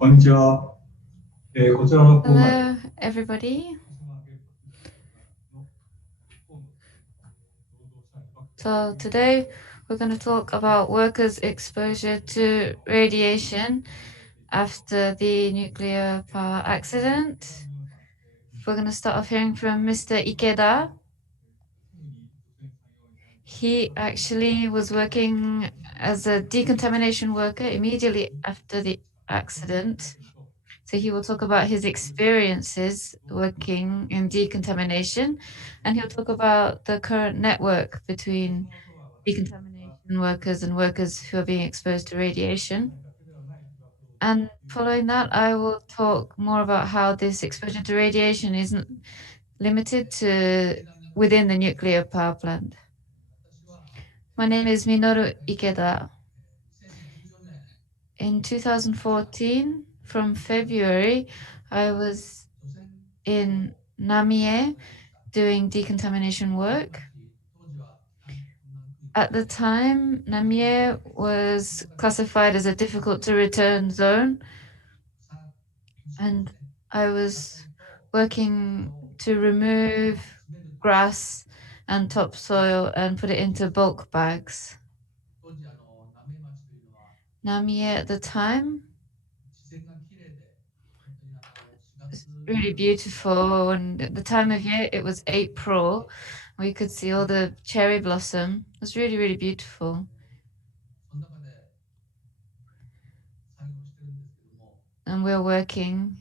Hello, everybody. So today we're going to talk about workers' exposure to radiation after the nuclear power accident. We're going to start off hearing from Mr. Ikeda. He actually was working as a decontamination worker immediately after the accident. So he will talk about his experiences working in decontamination, and he'll talk about the current network between decontamination workers and workers who are being exposed to radiation. And following that, I will talk more about how this exposure to radiation isn't limited to within the nuclear power plant. My name is Minoru Ikeda. In 2014, from February, I was in Namie doing decontamination work. At the time, Namie was classified as a difficult to return zone, and I was working to remove grass and topsoil and put it into bulk bags. Namie at the time was really beautiful, and at the time of year it was April. We could see all the cherry blossom. It was really, really beautiful. And we were working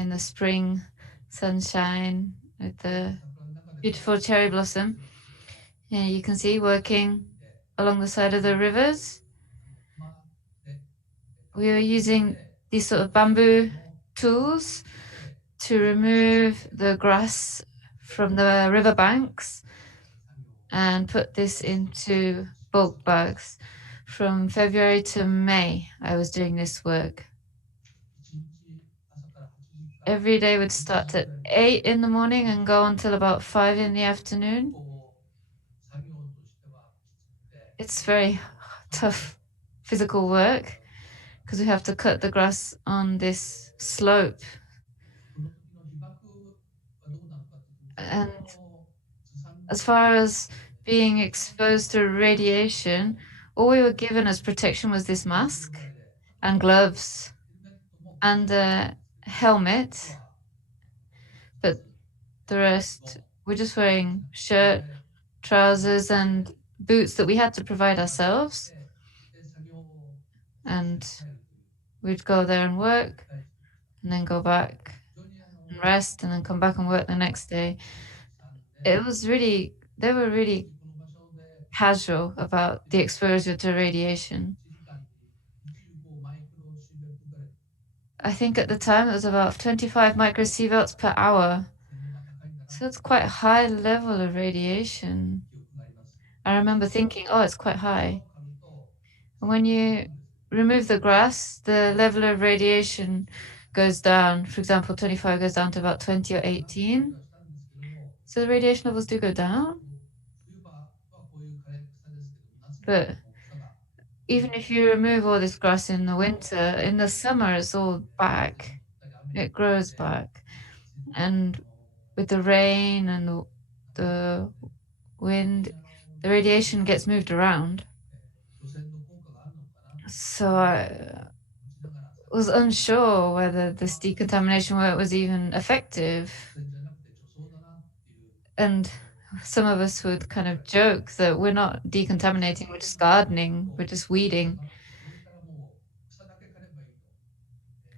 in the spring sunshine with the beautiful cherry blossom. Yeah, you can see working along the side of the rivers. We were using these sort of bamboo tools to remove the grass from the river banks and put this into bulk bags. From February to May, I was doing this work. Every day would start at 8 in the morning and go until about 5 in the afternoon. It's very tough physical work because we have to cut the grass on this slope. And as far as being exposed to radiation, all we were given as protection was this mask and gloves and a helmet. But the rest, we're just wearing shirt, trousers, and boots that we had to provide ourselves. And we'd go there and work and then go back and rest and then come back and work the next day. It was really, they were really casual about the exposure to radiation. I think at the time it was about 25 microsieverts per hour. So it's quite a high level of radiation. I remember thinking, oh, it's quite high. And when you remove the grass, the level of radiation goes down. For example, 25 goes down to about 20 or 18. So the radiation levels do go down. But even if you remove all this grass in the winter, in the summer, it's all back. It grows back. And with the rain and the wind, the radiation gets moved around. So I was unsure whether this decontamination work was even effective. And some of us would kind of joke that we're not decontaminating, we're just gardening, we're just weeding.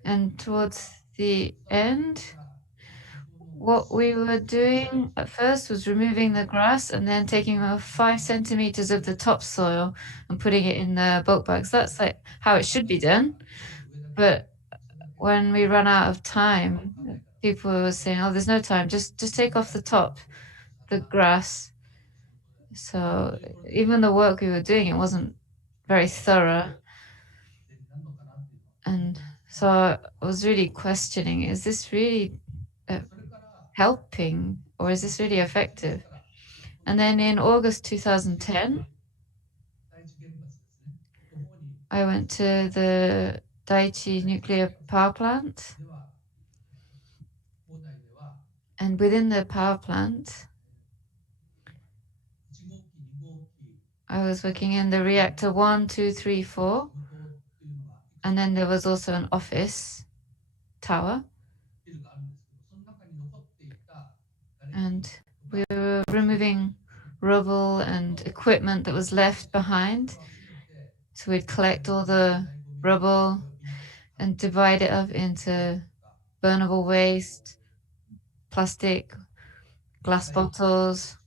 And towards the end, what we were doing at first was removing the grass and then taking off 5 centimeters of the topsoil and putting it in the bulk bags. That's like how it should be done. But when we run out of time, people were saying, "Oh, there's no time. Just take off the top, the grass." So even the work we were doing, it wasn't very thorough. And so I was really questioning, is this really helping or is this really effective? And then in August 2010, I went to the Daiichi nuclear power plant. And within the power plant, I was working in the reactor 1, 2, 3, 4. And then there was also an office tower. And we were removing rubble and equipment that was left behind. So we'd collect all the rubble and divide it up into burnable waste, plastic, glass bottles.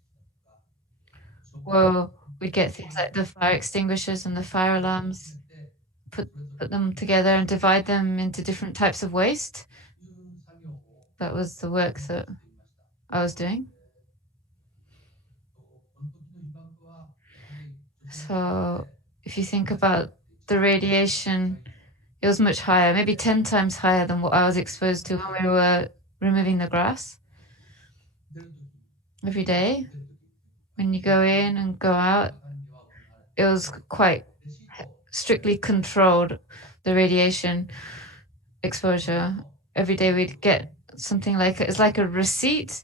Well, we'd get things like the fire extinguishers and the fire alarms, put them together and divide them into different types of waste. That was the work that I was doing. So if you think about the radiation, it was much higher, maybe 10 times higher than what I was exposed to when we were removing the grass every day. When you go in and go out, it was quite strictly controlled, the radiation exposure. Every day we'd get something like it's like a receipt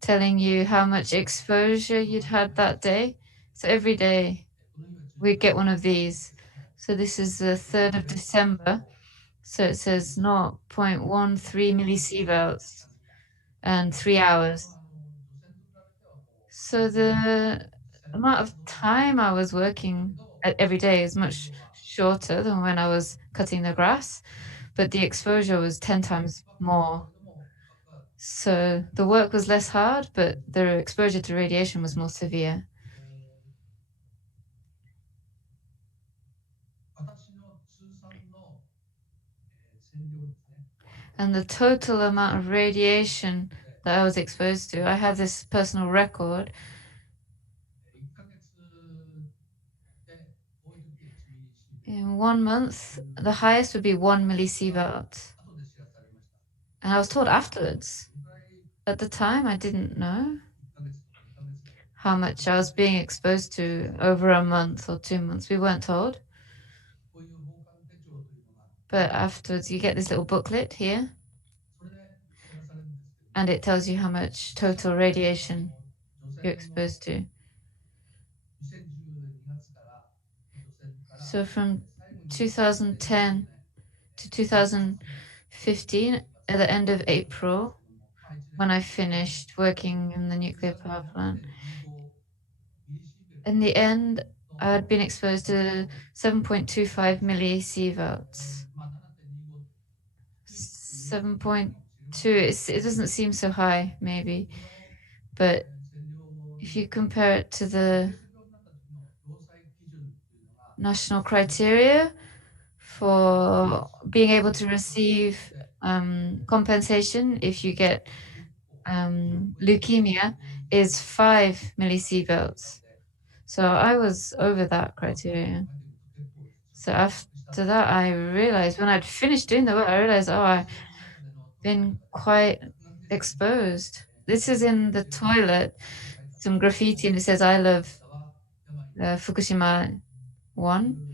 telling you how much exposure you'd had that day. So every day we'd get one of these. So this is the 3rd of December. So it says 0.13 millisieverts and 3 hours. So the amount of time I was working every day is much shorter than when I was cutting the grass, but the exposure was 10 times more. So the work was less hard, but the exposure to radiation was more severe. And the total amount of radiation that I was exposed to, I have this personal record. In 1 month, the highest would be 1 millisievert. And I was told afterwards. At the time, I didn't know how much I was being exposed to over a month or 2 months. We weren't told. But afterwards, you get this little booklet here, and it tells you how much total radiation you're exposed to. So from 2010 to 2015, at the end of April, when I finished working in the nuclear power plant, in the end, I had been exposed to 7.25 millisieverts. 7.2, it doesn't seem so high, maybe, but if you compare it to the national criteria for being able to receive compensation if you get leukemia, is 5 millisieverts. So I was over that criteria. So after that, I realized when I'd finished doing the work, I realized, oh, I've been quite exposed. This is in the toilet, some graffiti, and it says, I love Fukushima 1.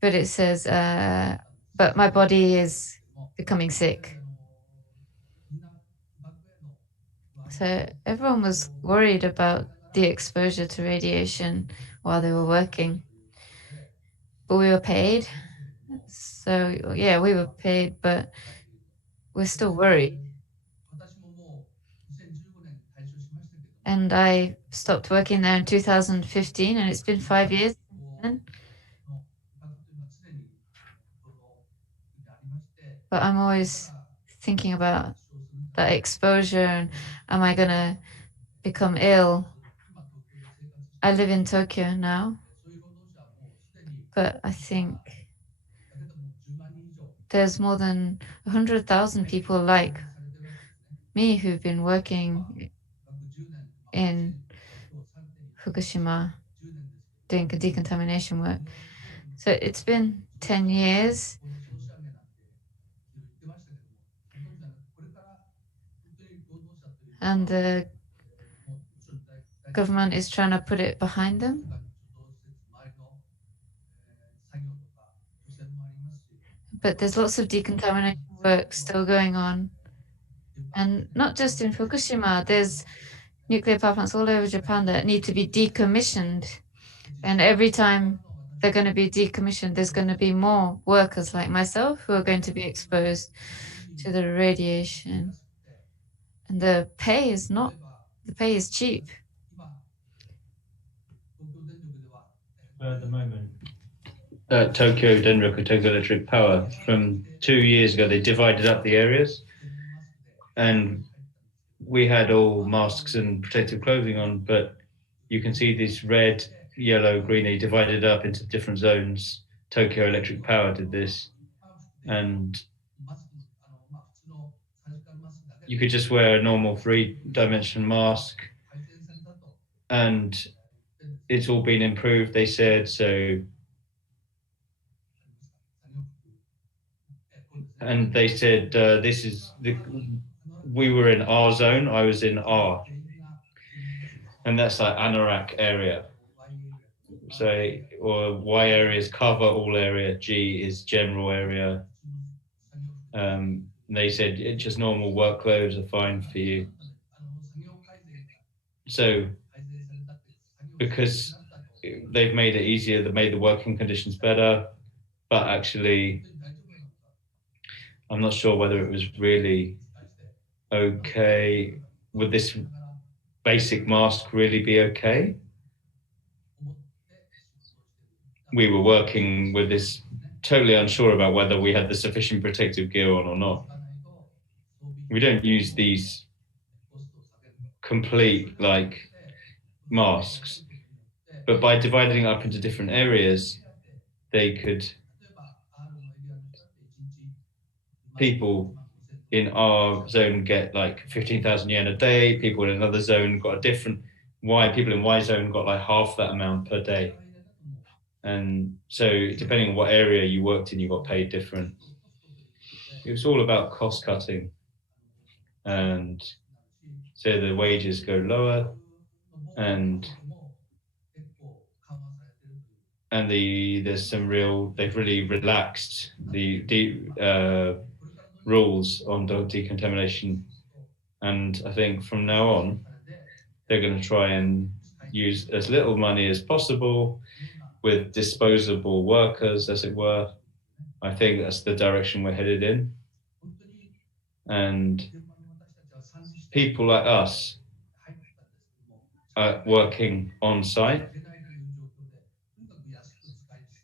But it says, but my body is becoming sick. So everyone was worried about the exposure to radiation while they were working. But we were paid. So yeah, we were paid, but we're still worried. And I stopped working there in 2015, and it's been 5 years since then. But I'm always thinking about that exposure and am I gonna become ill? I live in Tokyo now, but I think there's more than 100,000 people like me who've been working in Fukushima doing decontamination work. So it's been 10 years. And the government is trying to put it behind them. but there's lots of decontamination work still going on. And not just in Fukushima, there's nuclear power plants all over Japan that need to be decommissioned. And every time they're going to be decommissioned, there's going to be more workers like myself who are going to be exposed to the radiation. And the pay is cheap. At the moment, Tokyo Denroku Tokyo Electric Power, from 2 years ago, they divided up the areas, and we had all masks and protective clothing on, but you can see this red, yellow, green, they divided up into different zones. Tokyo Electric Power did this, and you could just wear a normal three-dimensional mask, and it's all been improved, they said. So, and they said we were in R zone, I was in R, and that's like Anorak area. So, or Y areas cover all area, G is general area. They said it's just normal workloads are fine for you. So, because they've made it easier, they've made the working conditions better, but actually, I'm not sure whether it was really okay. Would this basic mask really be okay? We were working with this, totally unsure about whether we had the sufficient protective gear on or not. We don't use these complete like masks, but by dividing up into different areas, they could, people in our zone get like 15,000 yen a day, people in another zone got a different, people in Y zone got like half that amount per day. And so depending on what area you worked in, you got paid different. It was all about cost cutting, and so the wages go lower, and they've really relaxed the rules on decontamination, and I think from now on they're going to try and use as little money as possible with disposable workers, as it were. I think that's the direction we're headed in, and people like us working on site,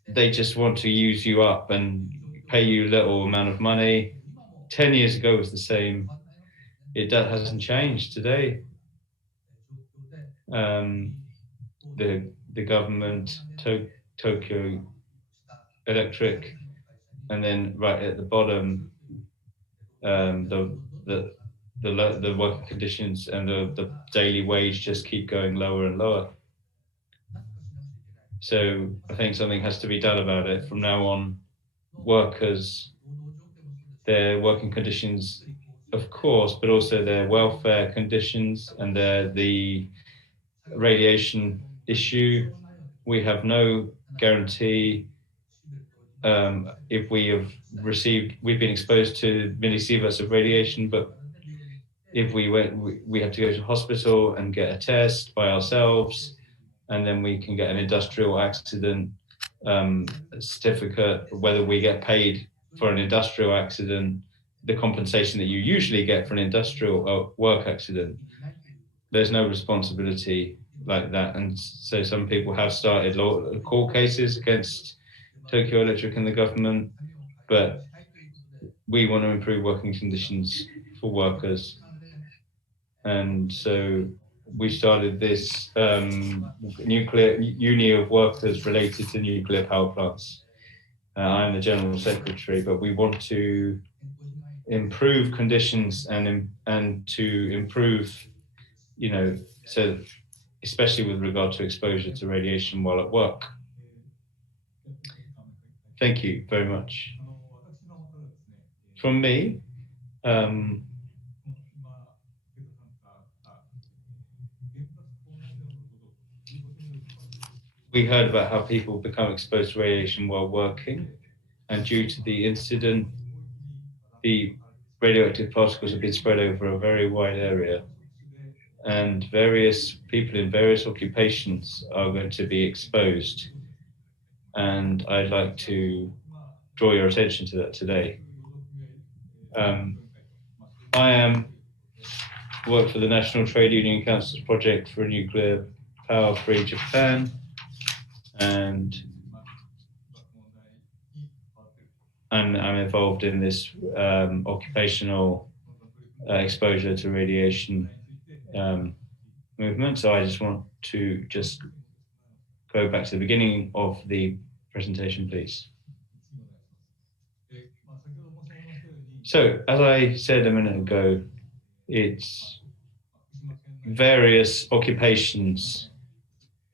they just want to use you up and pay you little amount of money. 10 years ago was the same. It hasn't changed today. The government, Tokyo Electric, and then right at the bottom, the working conditions and the daily wage just keep going lower and lower. So I think something has to be done about it. From now on, workers, their working conditions, of course, but also their welfare conditions and the radiation issue. We have no guarantee if we've been exposed to millisieverts of radiation, but if we have to go to hospital and get a test by ourselves, and then we can get an industrial accident certificate, whether we get paid for an industrial accident, the compensation that you usually get for an industrial work accident. There's no responsibility like that. And so some people have started court cases against Tokyo Electric and the government, but we want to improve working conditions for workers. And so we started this nuclear union of workers related to nuclear power plants. I'm the general secretary, but we want to improve conditions and to improve, so especially with regard to exposure to radiation while at work. Thank you very much. From me, we heard about how people become exposed to radiation while working. and due to the incident, the radioactive particles have been spread over a very wide area, and various people in various occupations are going to be exposed. And I'd like to draw your attention to that today. I work for the National Trade Union Council's project for a nuclear power-free Japan, and I'm involved in this occupational exposure to radiation movement. So I just want to go back to the beginning of the presentation, please. So, as I said a minute ago, it's various occupations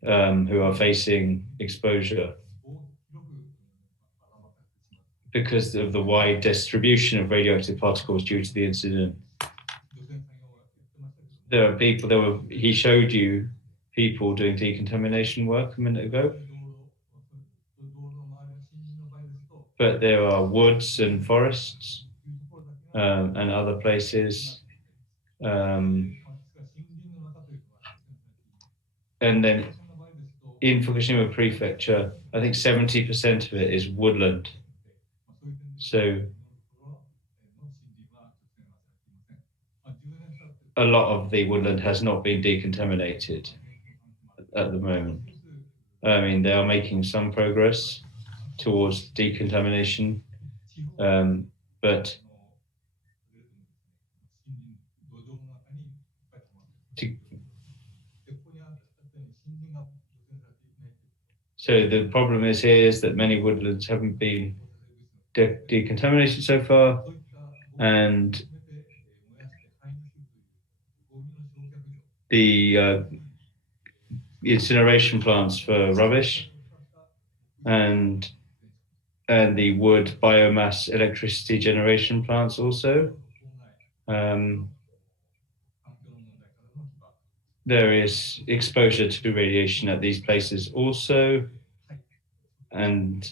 who are facing exposure because of the wide distribution of radioactive particles due to the incident. There are people, he showed you people doing decontamination work a minute ago. But there are woods and forests and other places. And then in Fukushima Prefecture, I think 70% of it is woodland. So a lot of the woodland has not been decontaminated at the moment. I mean, they are making some progress towards decontamination, but so the problem is that many woodlands haven't been decontaminated so far, and the incineration plants for rubbish and the wood biomass electricity generation plants also. There is exposure to radiation at these places also, and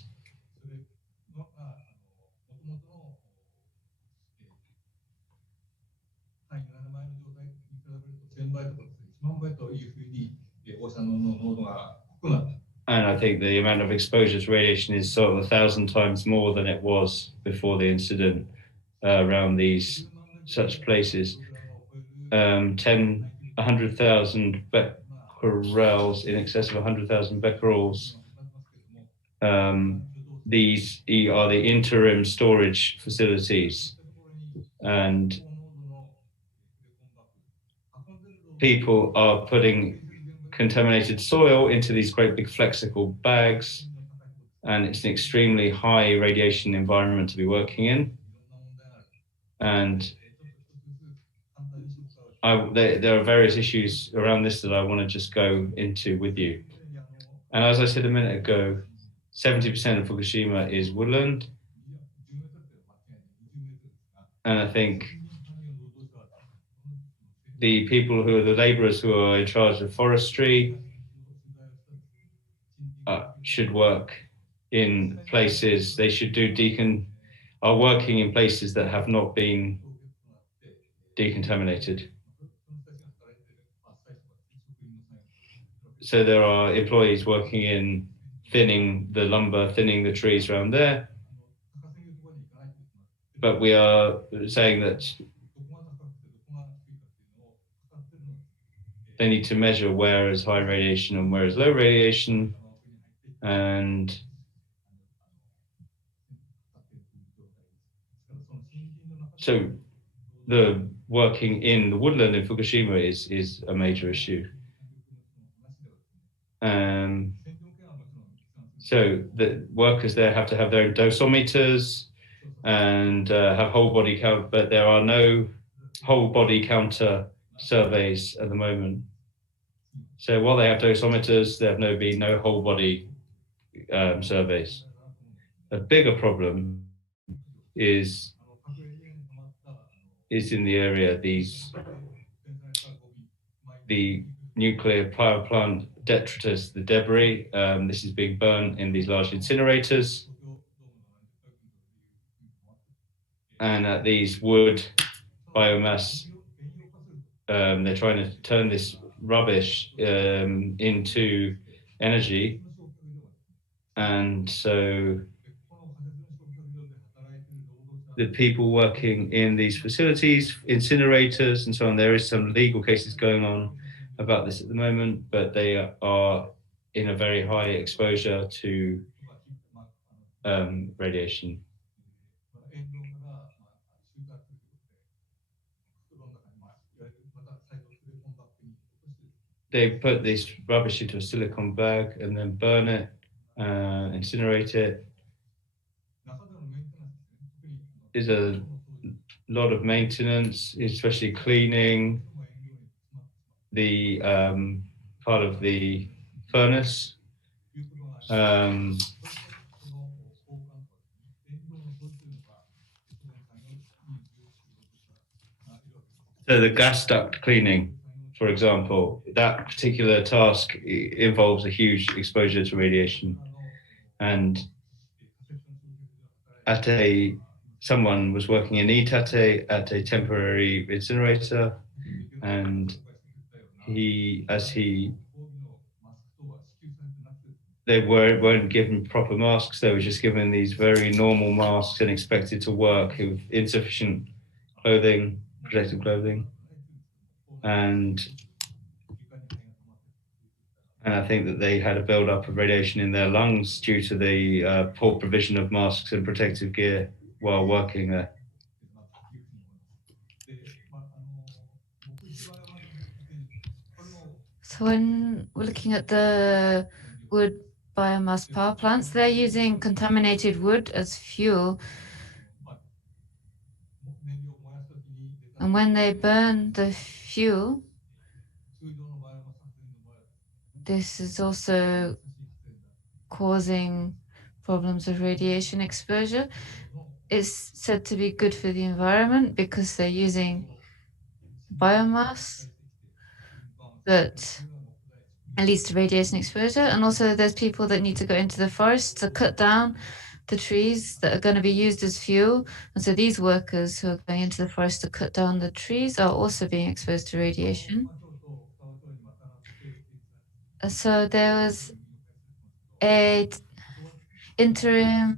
I think the amount of exposure to radiation is sort of 1,000 times more than it was before the incident around these such places. 100,000 becquerels, in excess of 100,000 becquerels. These are the interim storage facilities, and people are putting contaminated soil into these great big flexible bags, and it's an extremely high radiation environment to be working in. And there are various issues around this that I want to just go into with you. And as I said a minute ago, 70% of Fukushima is woodland. And I think the people who are the laborers who are in charge of forestry should work in places, they should are working in places that have not been decontaminated. So there are employees working in thinning the lumber, thinning the trees around there. But we are saying that they need to measure where is high radiation and where is low radiation. And so the working in the woodland in Fukushima is a major issue. So the workers there have to have their own dosimeters and have whole body count, but there are no whole body counter surveys at the moment. So while they have dosimeters, there have been no whole body surveys. A bigger problem is in the area, the nuclear power plant detritus, the debris. This is being burned in these large incinerators. and at these wood biomass, they're trying to turn this rubbish into energy, and so the people working in these facilities, incinerators, and so on, there is some legal cases going on about this at the moment, but they are in a very high exposure to radiation. They put this rubbish into a silicone bag and then burn it, incinerate it. There's a lot of maintenance, especially cleaning the part of the furnace. So the gas duct cleaning, for example, that particular task involves a huge exposure to radiation. And someone was working in Itate at a temporary incinerator, and they weren't given proper masks. They were just given these very normal masks and expected to work with insufficient clothing, protective clothing, and I think that they had a build-up of radiation in their lungs due to the poor provision of masks and protective gear while working there. So when we're looking at the wood biomass power plants, they're using contaminated wood as fuel. And when they burn the fuel, this is also causing problems of radiation exposure. It's said to be good for the environment because they're using biomass that leads to radiation exposure. And also there's people that need to go into the forest to cut down the trees that are going to be used as fuel. And so these workers who are going into the forest to cut down the trees are also being exposed to radiation. So there was a interim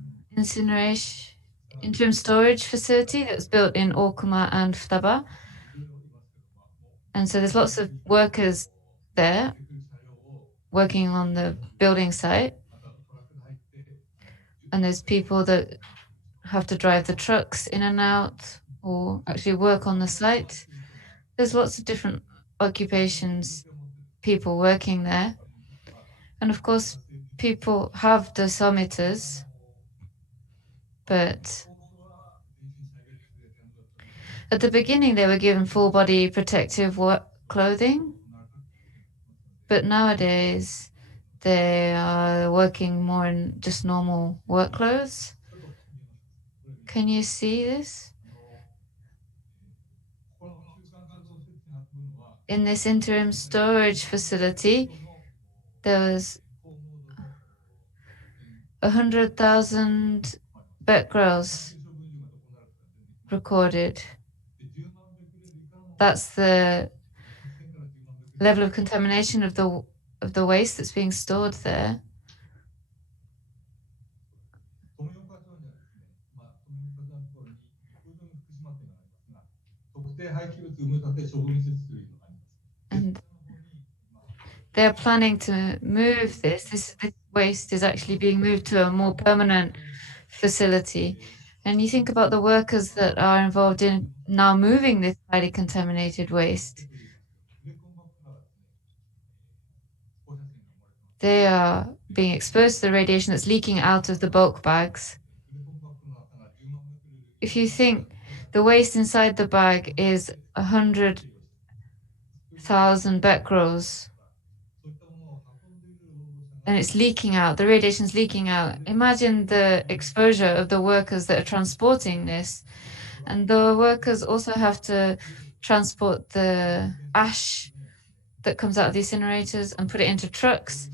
storage facility that was built in Okuma and Futaba. And so there's lots of workers there working on the building site. And there's people that have to drive the trucks in and out or actually work on the site. There's lots of different occupations, people working there. And of course, people have dosimeters, but at the beginning, they were given full body protective clothing. But nowadays, they are working more in just normal work clothes. Can you see this? In this interim storage facility, there was 100,000 becquerels recorded. That's the level of contamination of the waste that's being stored there. And they're planning to move this. This waste is actually being moved to a more permanent facility. And you think about the workers that are involved in now moving this highly contaminated waste. They are being exposed to the radiation that's leaking out of the bulk bags. If you think the waste inside the bag is 100,000 becquerels, and it's leaking out, the radiation's leaking out. Imagine the exposure of the workers that are transporting this. And the workers also have to transport the ash that comes out of the incinerators and put it into trucks.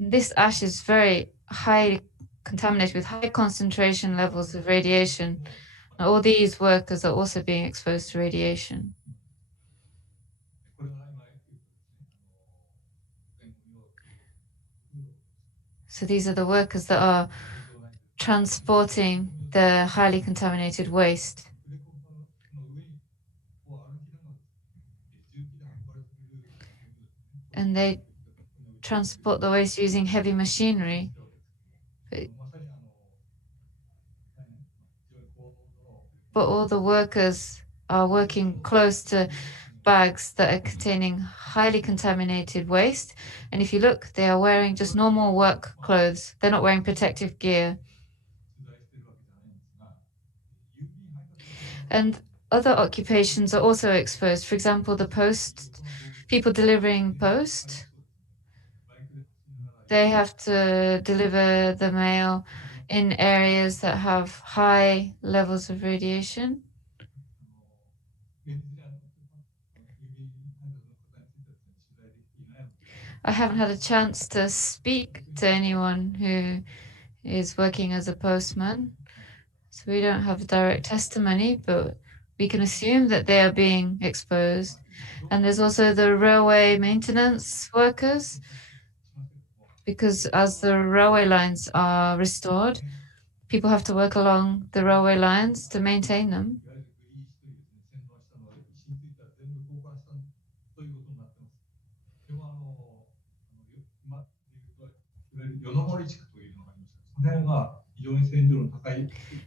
This ash is very highly contaminated with high concentration levels of radiation. All these workers are also being exposed to radiation. So these are the workers that are transporting the highly contaminated waste. And they transport the waste using heavy machinery. But all the workers are working close to bags that are containing highly contaminated waste. And if you look, they are wearing just normal work clothes. They're not wearing protective gear. And other occupations are also exposed. For example, the post, people delivering post, they have to deliver the mail in areas that have high levels of radiation. I haven't had a chance to speak to anyone who is working as a postman, so we don't have direct testimony, but we can assume that they are being exposed. And there's also the railway maintenance workers, because as the railway lines are restored, people have to work along the railway lines to maintain them.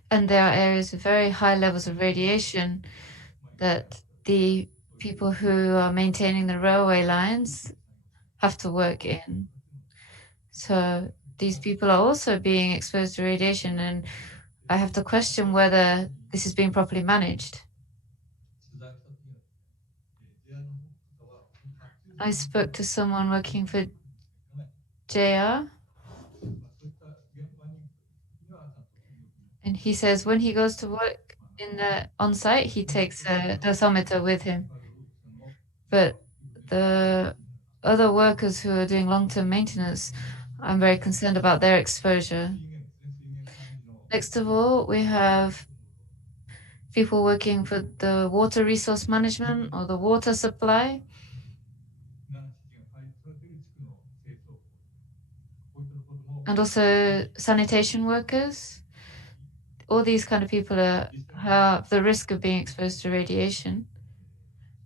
And there are areas with very high levels of radiation that the people who are maintaining the railway lines have to work in. So these people are also being exposed to radiation, and I have to question whether this is being properly managed. I spoke to someone working for JR, and he says when he goes to work in the on site, he takes a dosimeter with him. But the other workers who are doing long-term maintenance, I'm very concerned about their exposure. Next of all, we have people working for the water resource management or the water supply. And also sanitation workers. All these kind of people have the risk of being exposed to radiation.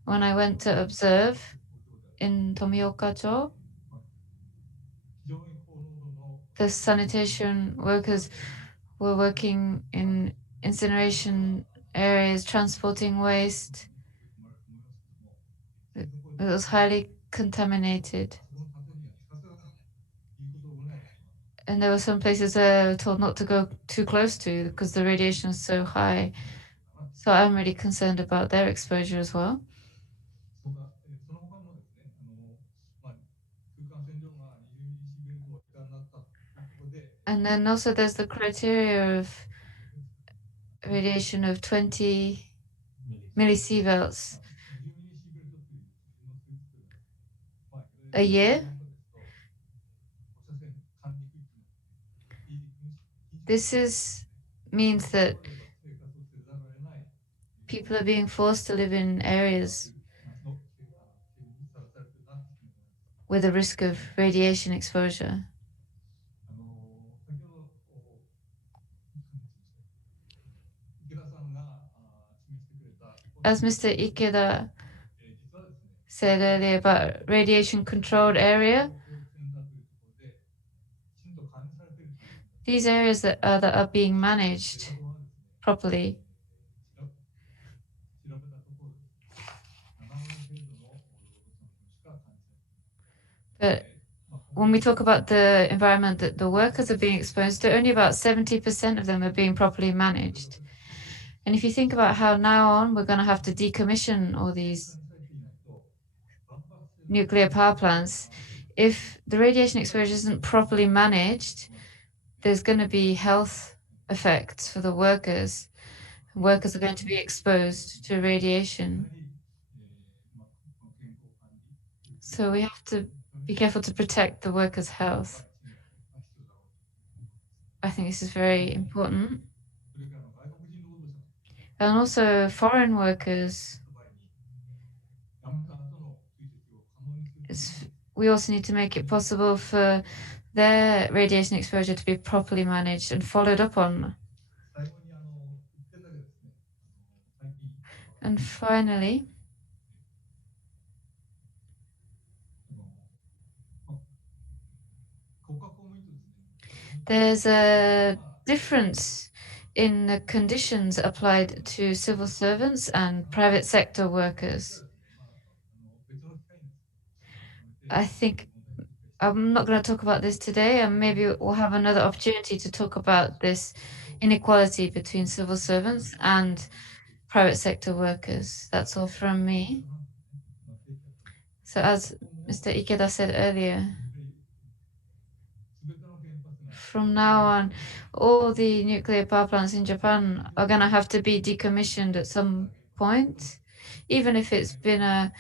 When I went to observe in Tomioka-cho, the sanitation workers were working in incineration areas, transporting waste. It was highly contaminated. And there were some places I were told not to go too close to because the radiation is so high. So I'm really concerned about their exposure as well. And then also there's the criteria of radiation of 20 millisieverts a year. Means that people are being forced to live in areas with a risk of radiation exposure. As Mr. Ikeda said earlier about radiation controlled area, these areas that are being managed properly. But when we talk about the environment that the workers are being exposed to, only about 70% of them are being properly managed. And if you think about how now on we're going to have to decommission all these nuclear power plants, if the radiation exposure isn't properly managed, there's going to be health effects for the workers. Workers are going to be exposed to radiation. So we have to be careful to protect the workers' health. I think this is very important. And also foreign workers. We also need to make it possible for their radiation exposure to be properly managed and followed up on. And finally, there's a difference in the conditions applied to civil servants and private sector workers. I think I'm not going to talk about this today, and maybe we'll have another opportunity to talk about this inequality between civil servants and private sector workers. That's all from me. So as Mr. Ikeda said earlier, from now on, all the nuclear power plants in Japan are going to have to be decommissioned at some point, even if it's been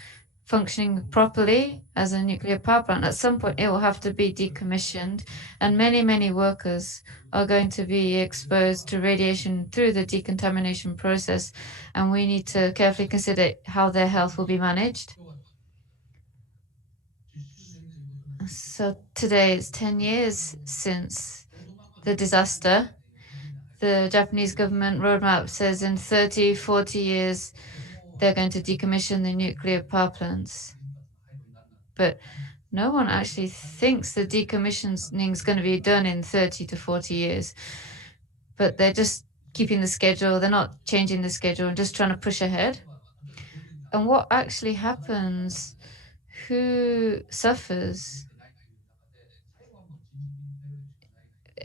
functioning properly as a nuclear power plant. At some point, it will have to be decommissioned, and many, many workers are going to be exposed to radiation through the decontamination process, and we need to carefully consider how their health will be managed. So today it's 10 years since the disaster. The Japanese government roadmap says in 30, 40 years, they're going to decommission the nuclear power plants. But no one actually thinks the decommissioning is going to be done in 30 to 40 years. But they're just keeping the schedule. They're not changing the schedule and just trying to push ahead. And what actually happens? Who suffers?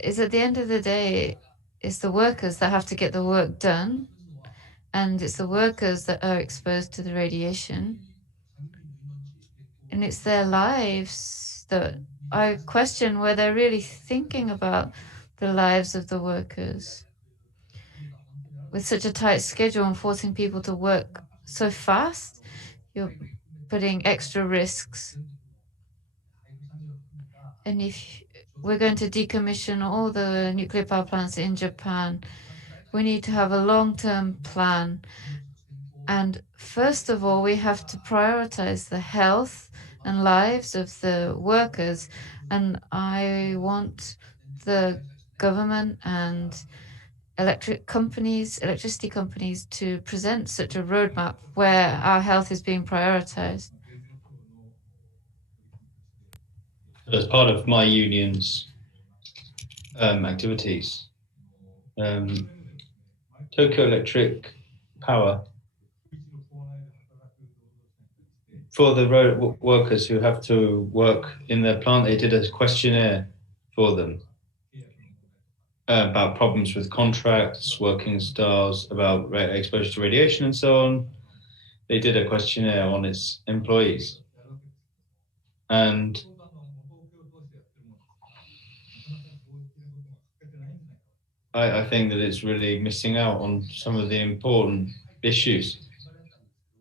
Is at the end of the day, it's the workers that have to get the work done, and it's the workers that are exposed to the radiation, and it's their lives that I question where they're really thinking about the lives of the workers. With such a tight schedule and forcing people to work so fast, you're putting extra risks. And if we're going to decommission all the nuclear power plants in Japan, we need to have a long-term plan. And first of all, we have to prioritize the health and lives of the workers. And I want the government and electricity companies to present such a roadmap where our health is being prioritized. As part of my union's activities, Tokyo Electric Power, for the road workers who have to work in their plant, they did a questionnaire for them about problems with contracts, working styles, about exposure to radiation and so on. They did a questionnaire on its employees. And I think that it's really missing out on some of the important issues.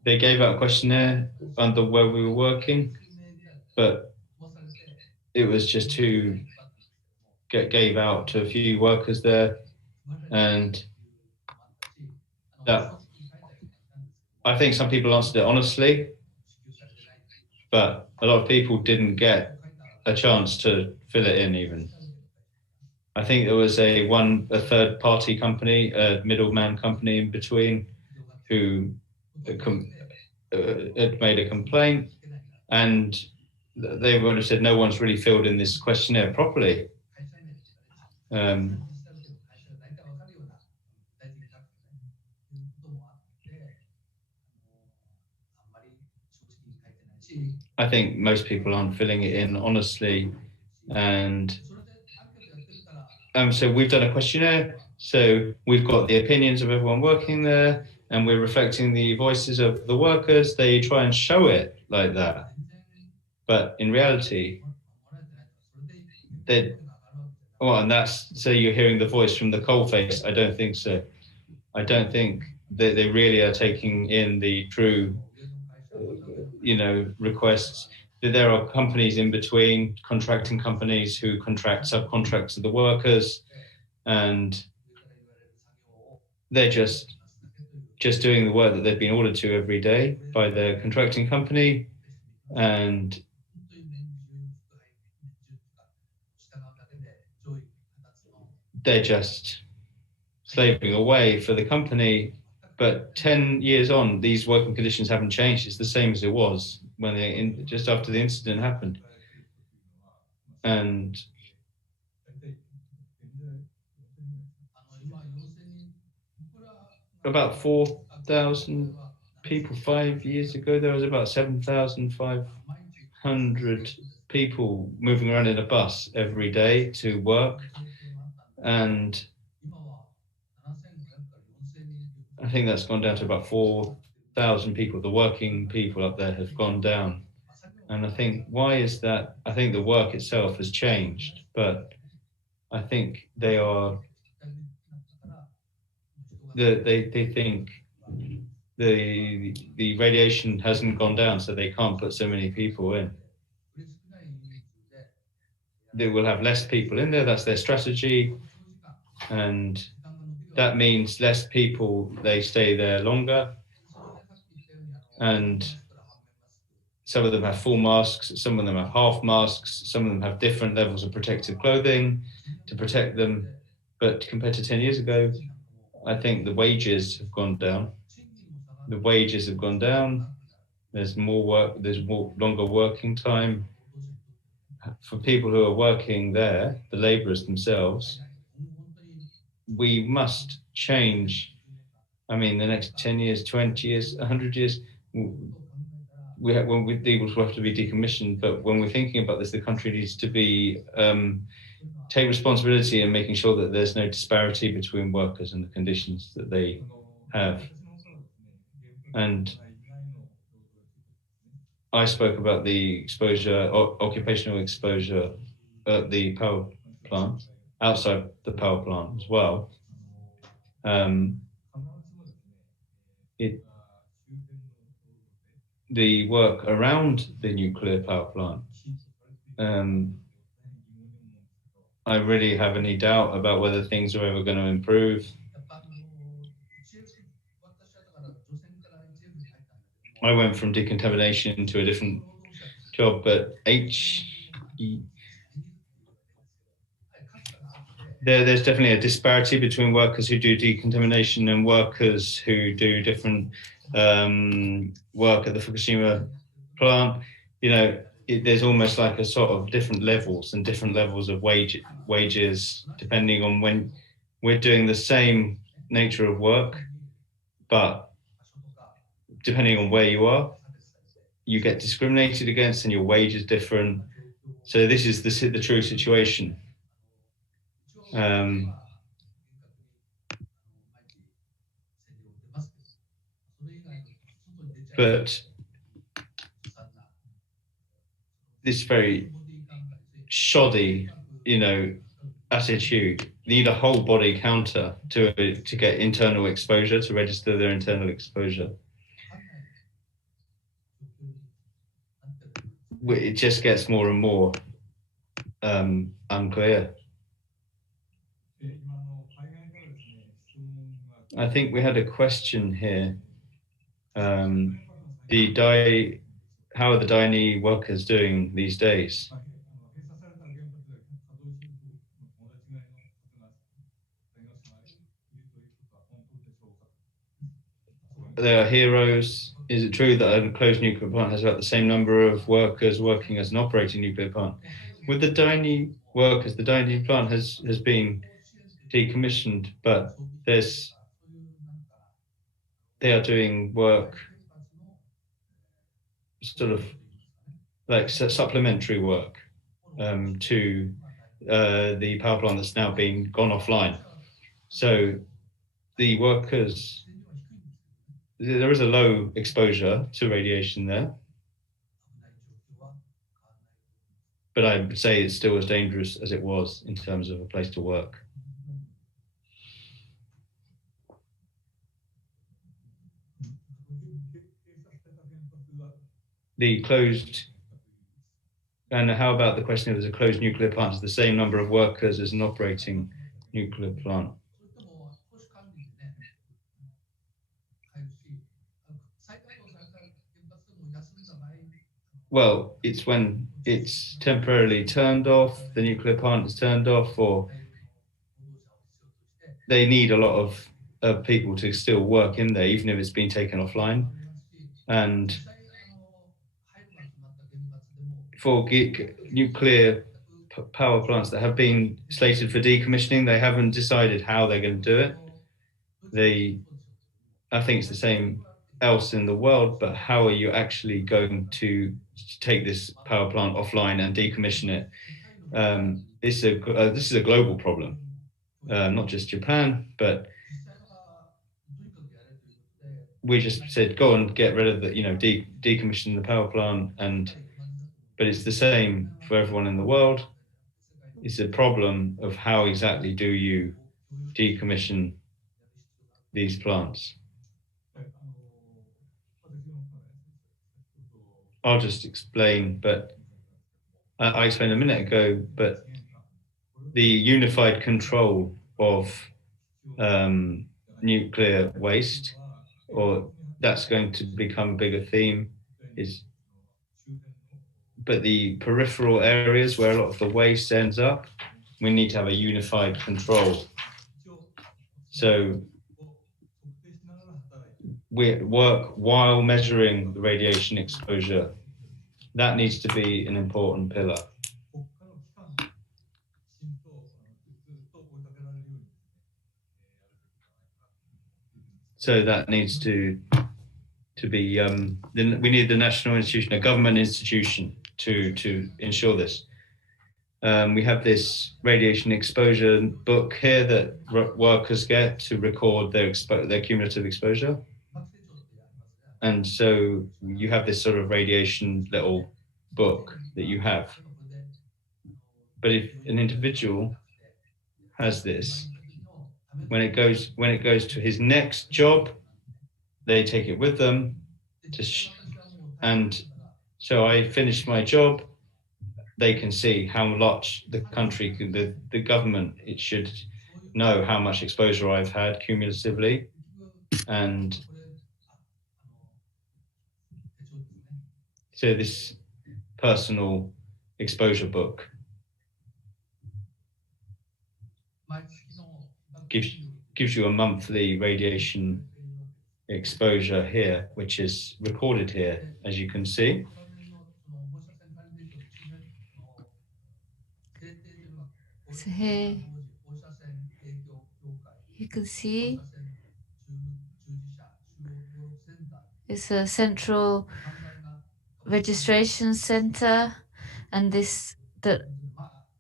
They gave out a questionnaire under where we were working, but it was just gave out to a few workers there, and that I think some people answered it honestly, but a lot of people didn't get a chance to fill it in even. I think there was a third party company, a middleman company in between, who had made a complaint, and they would have said no one's really filled in this questionnaire properly. I think most people aren't filling it in honestly, and so we've done a questionnaire. So we've got the opinions of everyone working there, and we're reflecting the voices of the workers. They try and show it like that, but in reality, and that's so you're hearing the voice from the coalface. I don't think so. I don't think that they really are taking in the true, requests. That there are companies in between, contracting companies who contract subcontracts to the workers, and they're just just doing the work that they've been ordered to every day by their contracting company, and they're just slaving away for the company. But 10 years on, these working conditions haven't changed. It's the same as it was when just after the incident happened. And about 4,000 people 5 years ago, there was about 7,500 people moving around in a bus every day to work. And I think that's gone down to about 4,000 people. The working people up there have gone down. And I think, why is that? I think the work itself has changed, but I think they think the radiation hasn't gone down, so they can't put so many people in. They will have less people in there. That's their strategy, and that means less people. They stay there longer, and some of them have full masks, some of them have half masks, some of them have different levels of protective clothing to protect them. But compared to 10 years ago, I think the wages have gone down. The wages have gone down. There's more work, there's more longer working time. For people who are working there, the laborers themselves, we must change. I mean, the next 10 years, 20 years, 100 years, we have to be decommissioned. But when we're thinking about this, the country needs to be take responsibility in making sure that there's no disparity between workers and the conditions that they have. And I spoke about the exposure, occupational exposure at the power plant, outside the power plant as well. The work around the nuclear power plant, I really have any doubt about whether things are ever going to improve. I went from decontamination to a different job, but there's definitely a disparity between workers who do decontamination and workers who do different work at the Fukushima plant. You know, there's almost like a sort of different levels and different levels of wages depending on when we're doing the same nature of work, but depending on where you are, you get discriminated against and your wage is different. So this is the true situation. But this very shoddy, attitude. You need a whole body counter to get internal exposure, to register their internal exposure. It just gets more and more unclear. I think we had a question here. How are the Daini workers doing these days? They are heroes. Is it true that a closed nuclear plant has about the same number of workers working as an operating nuclear plant? With the Daini workers, the Daini plant has been decommissioned, but they are doing work, sort of like supplementary work to the power plant that's now been gone offline. So the workers, there is a low exposure to radiation there, but I would say it's still as dangerous as it was in terms of a place to work. The closed, and how about the question if there's a closed nuclear plant, is the same number of workers as an operating nuclear plant? Well, it's when it's temporarily turned off, the nuclear plant is turned off, or they need a lot of people to still work in there, even if it's been taken offline. And for nuclear power plants that have been slated for decommissioning, they haven't decided how they're going to do it. I think it's the same else in the world, but how are you actually going to take this power plant offline and decommission it? This is a global problem, not just Japan, but we just said go and get rid of the, decommission the power plant, but it's the same for everyone in the world. It's a problem of how exactly do you decommission these plants. I'll just explain, but I explained a minute ago, but the unified control of nuclear waste, or that's going to become a bigger theme, but the peripheral areas where a lot of the waste ends up, we need to have a unified control. So we work while measuring the radiation exposure. That needs to be an important pillar. So that needs to be, we need the national institution, a government institution to ensure this. We have this radiation exposure book here that workers get to record their cumulative exposure. And so you have this sort of radiation little book that you have. But if an individual has this, when it goes to his next job, they take it with them. And so I finished my job. They can see how much the country, the government, it should know how much exposure I've had cumulatively. And so this personal exposure book gives you a monthly radiation exposure here, which is recorded here, as you can see. So here you can see it's a central registration center, and this that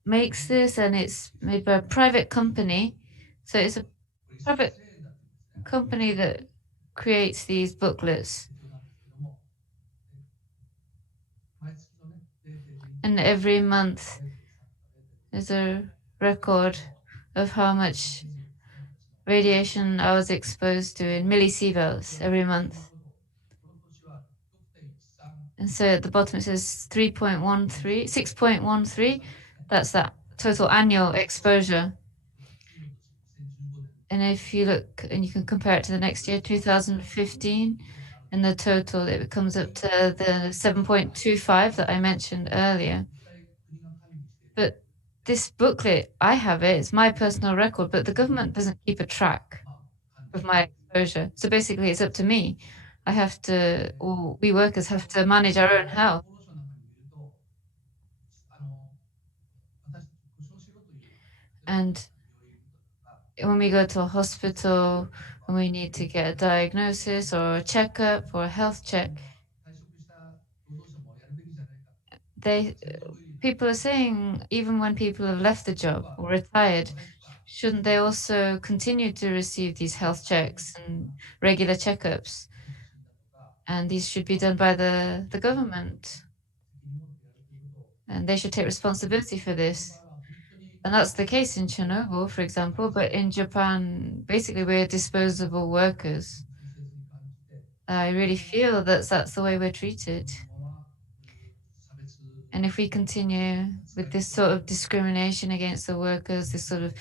makes this, and it's made by a private company. So it's a private company that creates these booklets. And every month there's a record of how much radiation I was exposed to in millisieverts every month. And so at the bottom it says 3.13, 6.13. That's that total annual exposure. And if you look and you can compare it to the next year, 2015, and the total, it comes up to the 7.25 that I mentioned earlier. But this booklet, I have it, it's my personal record, but the government doesn't keep a track of my exposure. So basically, it's up to me. I have to, or we workers have to manage our own health. And when we go to a hospital, when we need to get a diagnosis or a checkup or a health check, people are saying even when people have left the job or retired, shouldn't they also continue to receive these health checks and regular checkups? And these should be done by the government. And they should take responsibility for this. And that's the case in Chernobyl, for example, but in Japan, basically we're disposable workers. I really feel that that's the way we're treated. And if we continue with this sort of discrimination against the workers, this sort of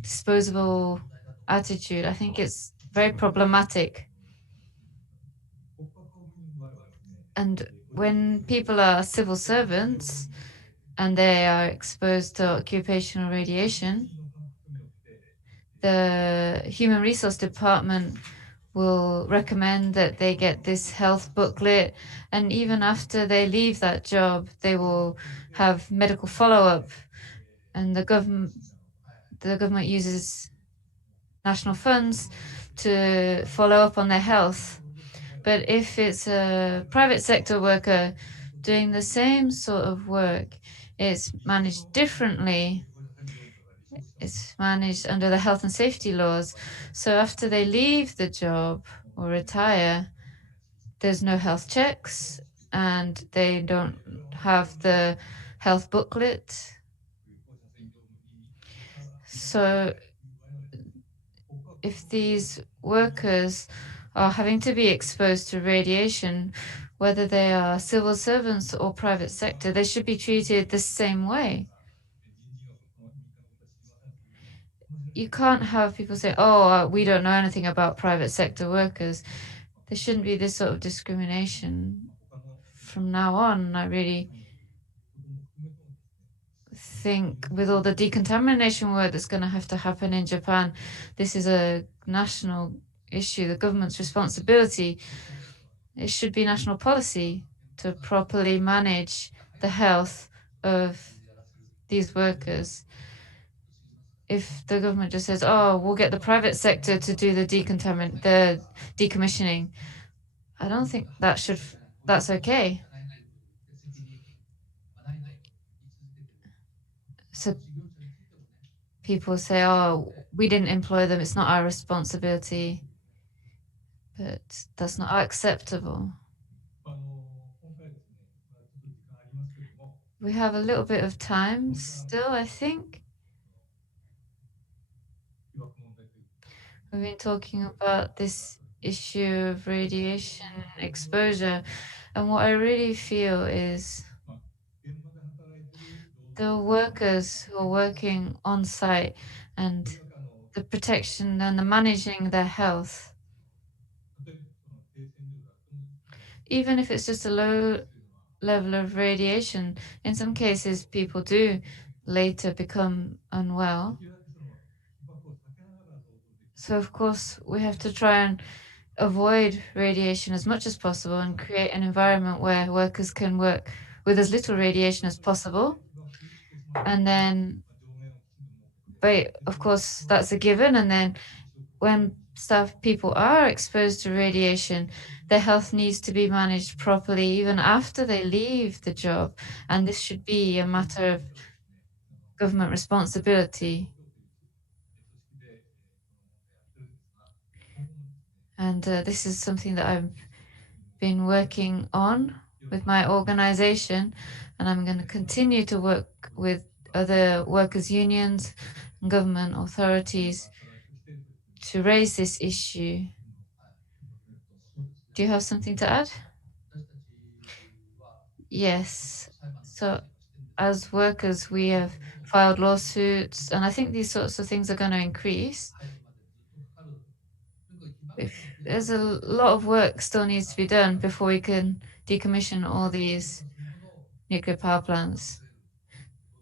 disposable attitude, I think it's very problematic. And when people are civil servants and they are exposed to occupational radiation, the Human Resource Department will recommend that they get this health booklet. And even after they leave that job, they will have medical follow-up. And the government uses national funds to follow up on their health. But if it's a private sector worker doing the same sort of work, it's managed differently. It's managed under the health and safety laws. So after they leave the job or retire, there's no health checks and they don't have the health booklet. So if these workers are having to be exposed to radiation, whether they are civil servants or private sector, they should be treated the same way. You can't have people say, oh, we don't know anything about private sector workers. There shouldn't be this sort of discrimination from now on. I really think with all the decontamination work that's going to have to happen in Japan, this is a national issue, the government's responsibility. It should be national policy to properly manage the health of these workers. If the government just says, "Oh, we'll get the private sector to do the decommissioning," I don't think that's okay. So people say, "Oh, we didn't employ them; it's not our responsibility," but that's not acceptable. We have a little bit of time still, I think. We've been talking about this issue of radiation exposure, and what I really feel is the workers who are working on site and the protection and the managing their health, even if it's just a low level of radiation, in some cases people do later become unwell. So of course we have to try and avoid radiation as much as possible and create an environment where workers can work with as little radiation as possible. And then, but of course, that's a given. And then when people are exposed to radiation, their health needs to be managed properly even after they leave the job. And this should be a matter of government responsibility. And this is something that I've been working on with my organization, and I'm going to continue to work with other workers' unions and government authorities to raise this issue. Do you have something to add? Yes. So, as workers, we have filed lawsuits, and I think these sorts of things are going to increase. There's a lot of work still needs to be done before we can decommission all these nuclear power plants.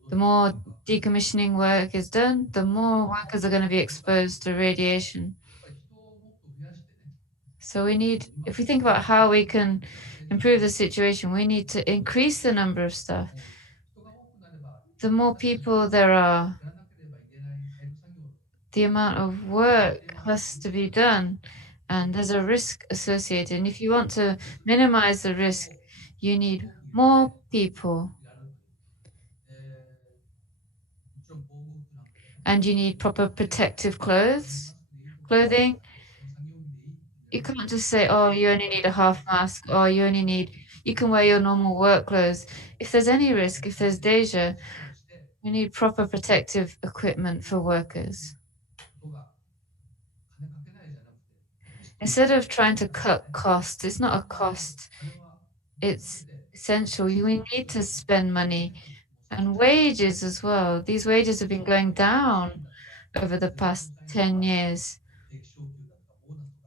The more decommissioning work is done, the more workers are going to be exposed to radiation. So if we think about how we can improve the situation, we need to increase the number of staff. The more people there are, the amount of work has to be done, and there's a risk associated. And if you want to minimize the risk, you need more people, and you need proper protective clothing. You can't just say, oh, you only need a half mask, or you can wear your normal work clothes. If there's any risk, if there's danger, we need proper protective equipment for workers. Instead of trying to cut costs, it's not a cost, it's essential. We need to spend money and wages as well. These wages have been going down over the past 10 years.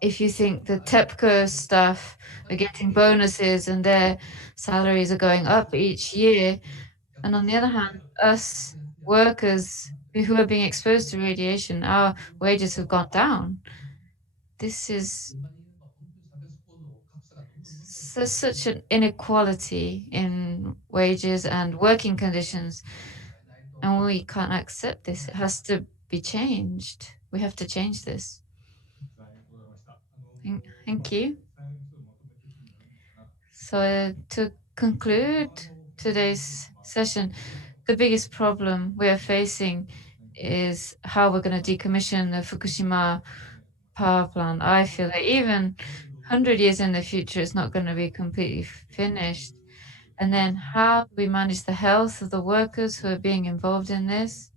if you think the TEPCO staff are getting bonuses and their salaries are going up each year, and on the other hand, us workers who are being exposed to radiation, our wages have gone down. This is such an inequality in wages and working conditions, and we can't accept this. It has to be changed. We have to change this. Thank you. So to conclude today's session, the biggest problem we are facing is how we're going to decommission the Fukushima power plant. I feel that even 100 years in the future, it's not going to be completely finished. And then how do we manage the health of the workers who are being involved in this?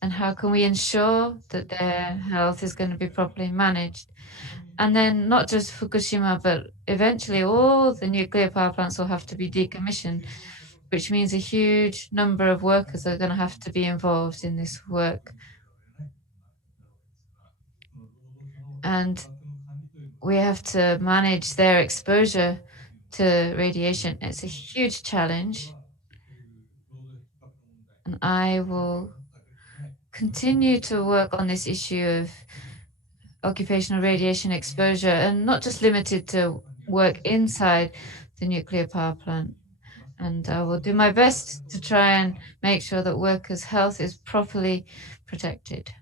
And how can we ensure that their health is going to be properly managed? And then not just Fukushima, but eventually all the nuclear power plants will have to be decommissioned, which means a huge number of workers are going to have to be involved in this work. And we have to manage their exposure to radiation. It's a huge challenge. And I will continue to work on this issue of occupational radiation exposure, and not just limited to work inside the nuclear power plant. And I will do my best to try and make sure that workers' health is properly protected.